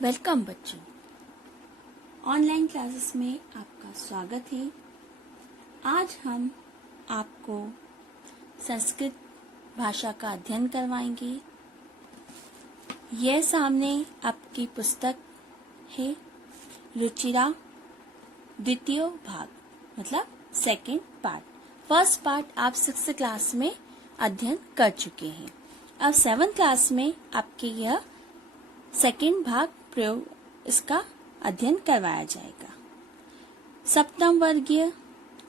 Welcome बच्चों, online classes में आपका स्वागत है। आज हम आपको संस्कृत भाषा का अध्ययन करवाएंगे। यह सामने आपकी पुस्तक है रुचिरा द्वितीय भाग, मतलब सेकंड पार्ट। फर्स्ट पार्ट आप 6th क्लास में अध्ययन कर चुके हैं। अब 7th क्लास में आपके यह सेकंड भाग प्रयोग इसका अध्ययन करवाया जाएगा। सप्तम वर्गीय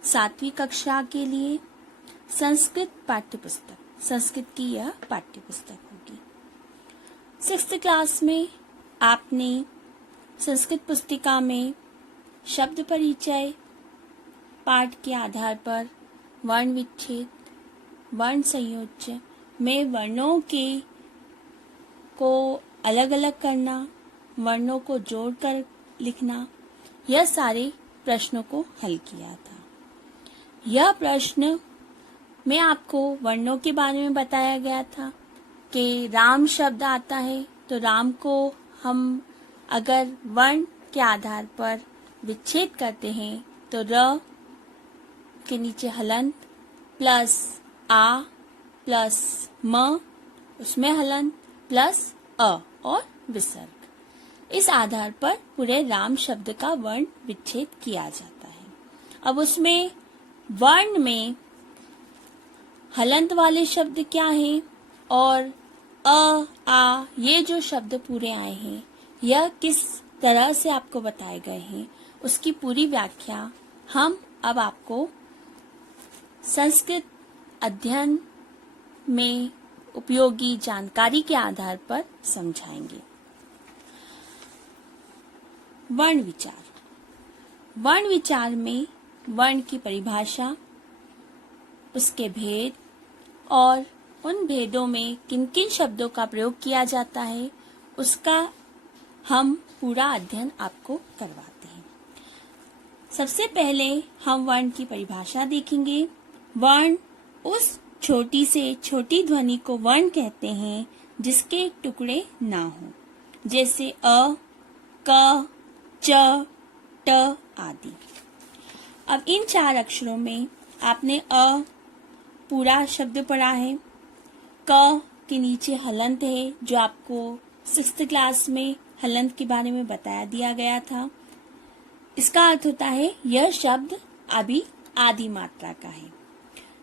7वीं कक्षा के लिए संस्कृत पाठ्यपुस्तक, संस्कृत की यह पाठ्यपुस्तक होगी। 6th क्लास में आपने संस्कृत पुस्तिका में शब्द परिचय पाठ के आधार पर वर्ण विच्छेद, वर्ण संयोज्य में वर्णों के को अलग अलग करना, वर्णों को जोड़कर लिखना, यह सारे प्रश्नों को हल किया था। यह प्रश्न में आपको वर्णों के बारे में बताया गया था कि राम शब्द आता है तो राम को हम अगर वर्ण के आधार पर विच्छेद करते हैं तो र के नीचे हलंत प्लस आ प्लस म, उसमें हलंत प्लस अ और विसर्ग, इस आधार पर पूरे राम शब्द का वर्ण विच्छेद किया जाता है। अब उसमें वर्ण में हलंत वाले शब्द क्या हैं और अ आ ये जो शब्द पूरे आए हैं यह किस तरह से आपको बताए गए हैं, उसकी पूरी व्याख्या हम अब आपको संस्कृत अध्ययन में उपयोगी जानकारी के आधार पर समझाएंगे। वर्ण विचार। वर्ण विचार में वर्ण की परिभाषा, उसके भेद और उन भेदों में किन किन शब्दों का प्रयोग किया जाता है, उसका हम पूरा अध्ययन आपको करवाते हैं। सबसे पहले हम वर्ण की परिभाषा देखेंगे। वर्ण उस छोटी से छोटी ध्वनि को वर्ण कहते हैं जिसके टुकड़े ना हो, जैसे अ, क, च, ट आदि। अब इन 4 अक्षरों में आपने अ पूरा शब्द पढ़ा है, क के नीचे हलंत है जो आपको 6th क्लास में हलंत के बारे में बताया दिया गया था। इसका अर्थ होता है यह शब्द अभी आदि मात्रा का है।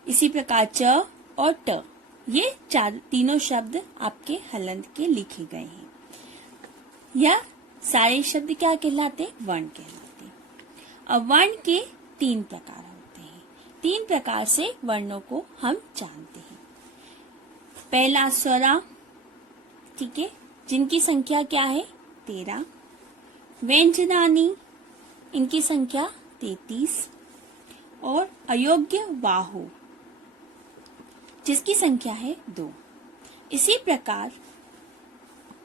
इसी प्रकार च और ट, ये तीनों शब्द आपके हलंत के लिखे गए हैं। यह सारे शब्द क्या कहलाते? वर्ण कहलाते। अब वर्ण के 3 प्रकार होते हैं। 3 प्रकार से वर्णों को हम जानते हैं। पहला स्वरा, ठीक है, जिनकी संख्या क्या है? 13। व्यंजनानी, इनकी संख्या 33। और अयोग्य वाहु, जिसकी संख्या है 2। इसी प्रकार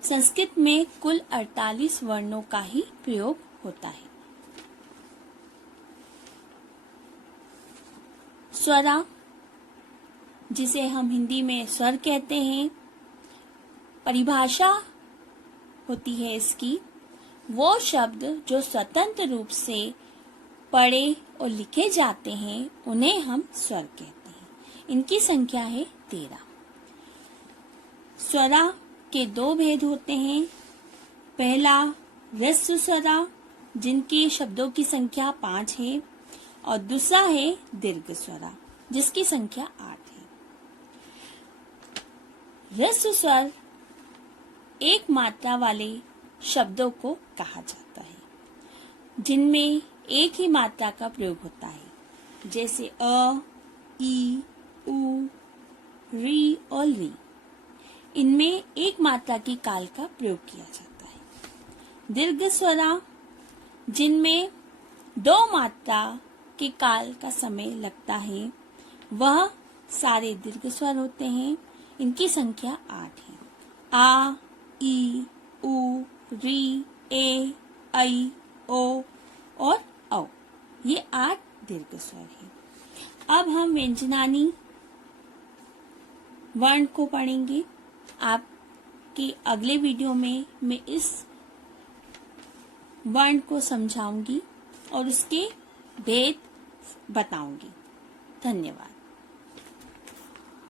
संस्कृत में कुल 48 वर्णों का ही प्रयोग होता है। स्वरा, जिसे हम हिंदी में स्वर कहते हैं, परिभाषा होती है इसकी वो शब्द जो स्वतंत्र रूप से पढ़े और लिखे जाते हैं उन्हें हम स्वर कहते हैं। इनकी संख्या है 13। स्वरा के 2 भेद होते हैं। पहला ह्रस्व स्वरा, जिनकी शब्दों की संख्या 5 है, और दूसरा है दीर्घ स्वरा, जिसकी संख्या 8 है। ह्रस्व स्वर एक मात्रा वाले शब्दों को कहा जाता है, जिनमें एक ही मात्रा का प्रयोग होता है, जैसे अ, ई, उ, री और री। इनमें एक मात्रा की काल का प्रयोग किया जाता है। दीर्घ स्वरा, जिनमें 2 मात्रा के काल का समय लगता है, वह सारे दीर्घ स्वर होते हैं। इनकी संख्या 8 है। आ, ई, उ, री, ए, ऐ, ओ और औ, ये 8 दीर्घ स्वर हैं। अब हम व्यंजनानी वर्ण को पढ़ेंगे। आपके अगले वीडियो में मैं इस वर्ण को समझाऊंगी और उसके भेद बताऊंगी। धन्यवाद।